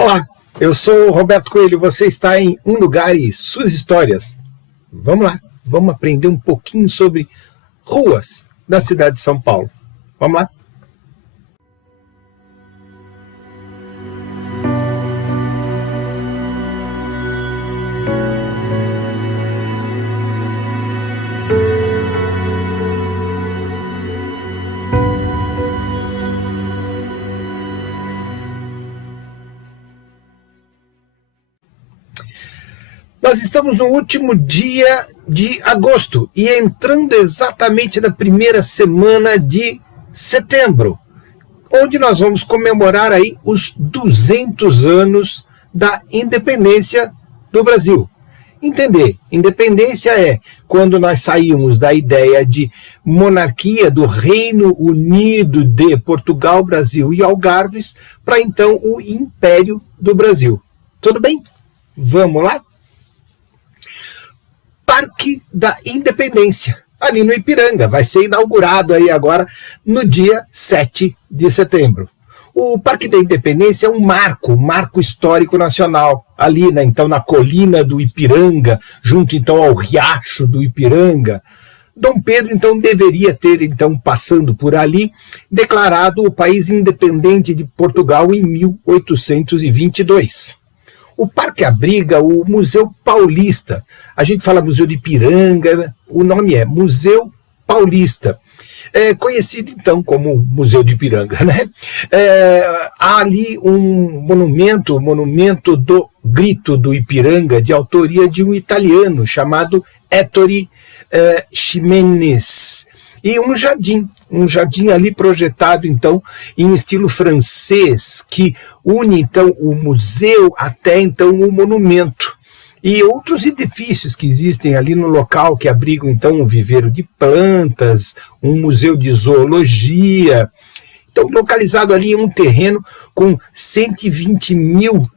Olá, eu sou o Roberto Coelho, você está em Um Lugar e Suas Histórias. Vamos lá, vamos aprender um pouquinho sobre ruas da cidade de São Paulo. Vamos lá? Nós estamos no último dia de agosto e entrando exatamente na primeira semana de setembro, onde nós vamos comemorar aí os 200 anos da independência do Brasil. Entender, independência é quando nós saímos da ideia de monarquia do Reino Unido de Portugal, Brasil e Algarves, para então o Império do Brasil. Tudo bem? Vamos lá? Parque da Independência, ali no Ipiranga, vai ser inaugurado aí agora no dia 7 de setembro. O Parque da Independência é um marco histórico nacional, ali então na colina do Ipiranga, junto então ao riacho do Ipiranga. Dom Pedro então deveria ter, então passando por ali, declarado o país independente de Portugal em 1822. O parque abriga o Museu Paulista. A gente fala Museu de Ipiranga, o nome é Museu Paulista. Conhecido então como Museu de Ipiranga, né? Há ali um monumento do Grito do Ipiranga, de autoria de um italiano chamado Ettore Ximenes. E um jardim ali projetado então em estilo francês, que une então o museu até então o monumento. E outros edifícios que existem ali no local, que abrigam então um viveiro de plantas, um museu de zoologia. Então, localizado ali em um terreno com 120 mil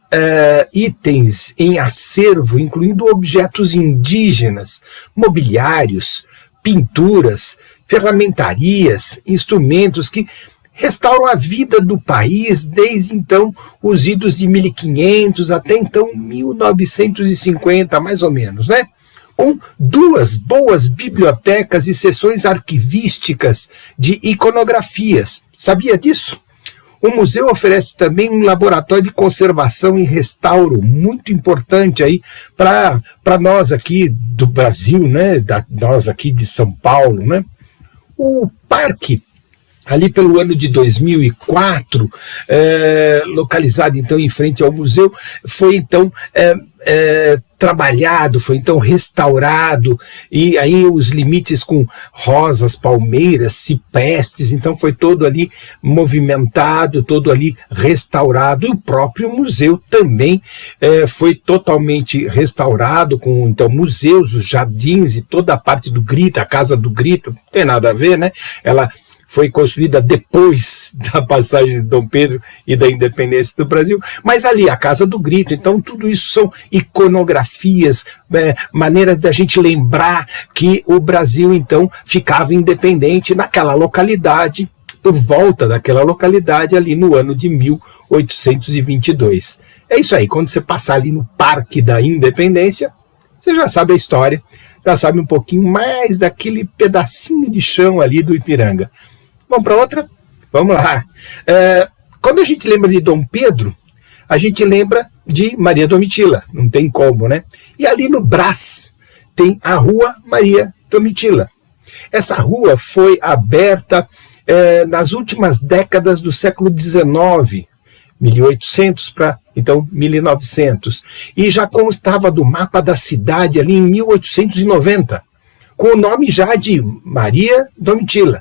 itens em acervo, incluindo objetos indígenas, mobiliários, pinturas, ferramentarias, instrumentos que restauram a vida do país desde então os idos de 1500 até então 1950, mais ou menos, né? Com duas boas bibliotecas e seções arquivísticas de iconografias. Sabia disso? O museu oferece também um laboratório de conservação e restauro muito importante aí para nós aqui do Brasil, né? Nós aqui de São Paulo, né? O parque, ali pelo ano de 2004, localizado então em frente ao museu, foi então trabalhado, foi então restaurado, e aí os limites com rosas, palmeiras, ciprestes, então foi todo ali movimentado, todo ali restaurado, e o próprio museu também foi totalmente restaurado, com então museus, os jardins e toda a parte do Grito, a Casa do Grito, não tem nada a ver, né? Ela foi construída depois da passagem de Dom Pedro e da independência do Brasil, mas ali a Casa do Grito, então tudo isso são iconografias, maneiras da gente lembrar que o Brasil então ficava independente naquela localidade, por volta daquela localidade ali no ano de 1822. É isso aí, quando você passar ali no Parque da Independência, você já sabe a história, já sabe um pouquinho mais daquele pedacinho de chão ali do Ipiranga. Vamos para outra? Vamos lá. Quando a gente lembra de Dom Pedro, a gente lembra de Maria Domitila, não tem como, né? E ali no Brás tem a Rua Maria Domitila. Essa rua foi aberta nas últimas décadas do século XIX, 1800 para então 1900, e já constava do mapa da cidade ali em 1890, com o nome já de Maria Domitila.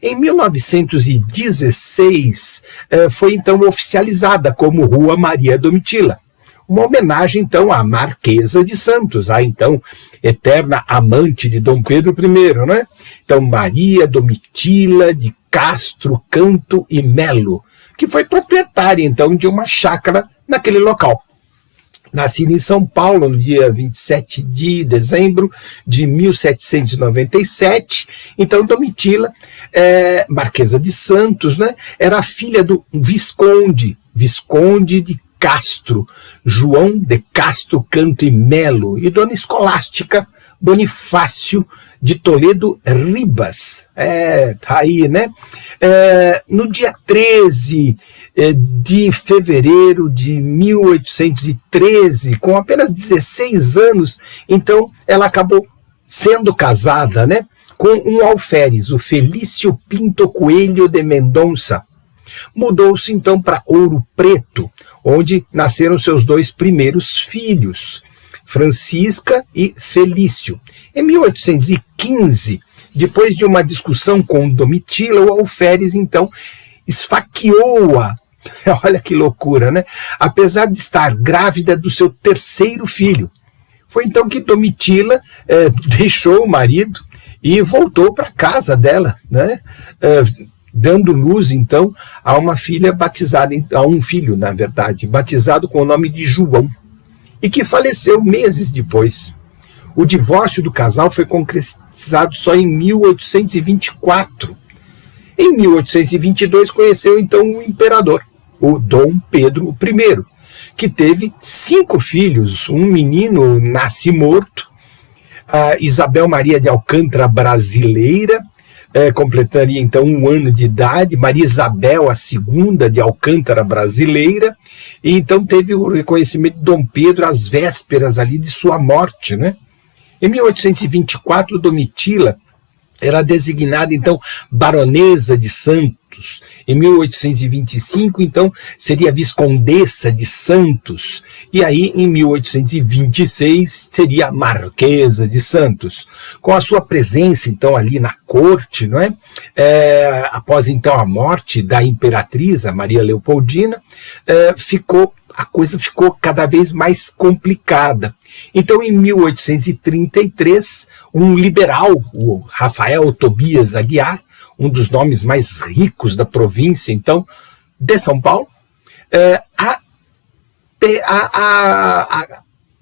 Em 1916, foi então oficializada como Rua Maria Domitila, uma homenagem então à Marquesa de Santos, a então eterna amante de Dom Pedro I, né? Então Maria Domitila de Castro, Canto e Melo, que foi proprietária então de uma chácara naquele local. Nascida em São Paulo no dia 27 de dezembro de 1797, então Domitila, Marquesa de Santos, né, era filha do Visconde de Castro, João de Castro Canto e Melo, e Dona Escolástica Bonifácio de Toledo Ribas. Tá aí, né? No dia 13 de fevereiro de 1813, com apenas 16 anos, então ela acabou sendo casada, né, com um alferes, o Felício Pinto Coelho de Mendonça. Mudou-se então para Ouro Preto, onde nasceram seus 2 primeiros filhos, Francisca e Felício. Em 1815, depois de uma discussão com Domitila, o alferes então esfaqueou-a. Olha que loucura, né? Apesar de estar grávida do seu 3º filho. Foi então que Domitila deixou o marido e voltou para a casa dela, né? Dando luz, então, a uma filha batizada, a um filho, na verdade, batizado com o nome de João, e que faleceu meses depois. O divórcio do casal foi concretizado só em 1824. Em 1822, conheceu, então, o imperador, o Dom Pedro I, que teve 5 filhos. Um menino nasce morto, a Isabel Maria de Alcântara Brasileira, completaria então 1 ano de idade, Maria Isabel, a segunda de Alcântara Brasileira, e então teve o reconhecimento de Dom Pedro às vésperas ali de sua morte, né? Em 1824, Domitila era designada, então, baronesa de Santos. Em 1825, então, seria viscondessa de Santos. E aí, em 1826, seria marquesa de Santos. Com a sua presença, então, ali na corte, não é? Após, então, a morte da imperatriz, a Maria Leopoldina, a coisa ficou cada vez mais complicada. Então, em 1833, um liberal, o Rafael Tobias Aguiar, um dos nomes mais ricos da província, então, de São Paulo,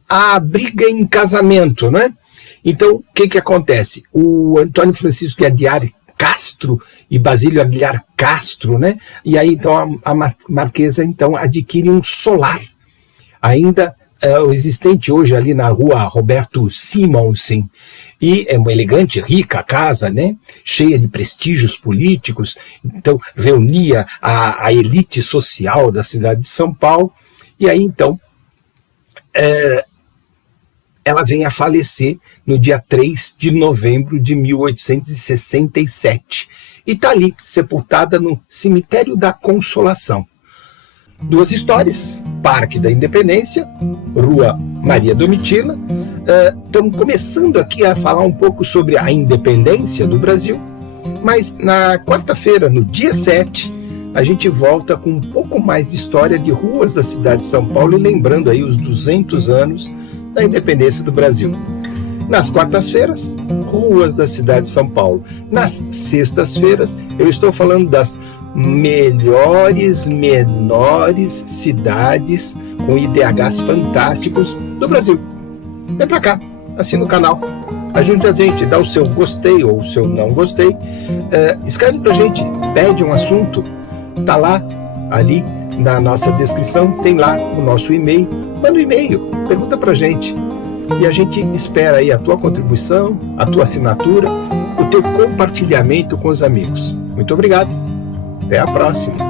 a briga em casamento, né? Então, o que acontece? O Antônio Francisco de Aguiar Castro e Basílio Aguiar Castro, né? E aí, então, a marquesa, então, adquire um solar, ainda existente hoje ali na rua Roberto Simonsen, e é uma elegante, rica casa, né? Cheia de prestígios políticos, então reunia a elite social da cidade de São Paulo, e aí, então, ela vem a falecer no dia 3 de novembro de 1867. E está ali, sepultada no Cemitério da Consolação. 2 histórias: Parque da Independência, Rua Maria Domitila. Estamos começando aqui a falar um pouco sobre a independência do Brasil, mas na quarta-feira, no dia 7, a gente volta com um pouco mais de história de ruas da cidade de São Paulo, e lembrando aí os 200 anos da independência do Brasil. Nas quartas-feiras, ruas da cidade de São Paulo. Nas sextas-feiras, eu estou falando das menores cidades com IDHs fantásticos do Brasil. Vem pra cá, assina o canal, ajude a gente, dá o seu gostei ou o seu não gostei, escreve pra gente, pede um assunto, tá lá, ali na nossa descrição, tem lá o nosso e-mail, manda um e-mail, pergunta pra gente, e a gente espera aí a tua contribuição, a tua assinatura, o teu compartilhamento com os amigos. Muito obrigado, até a próxima.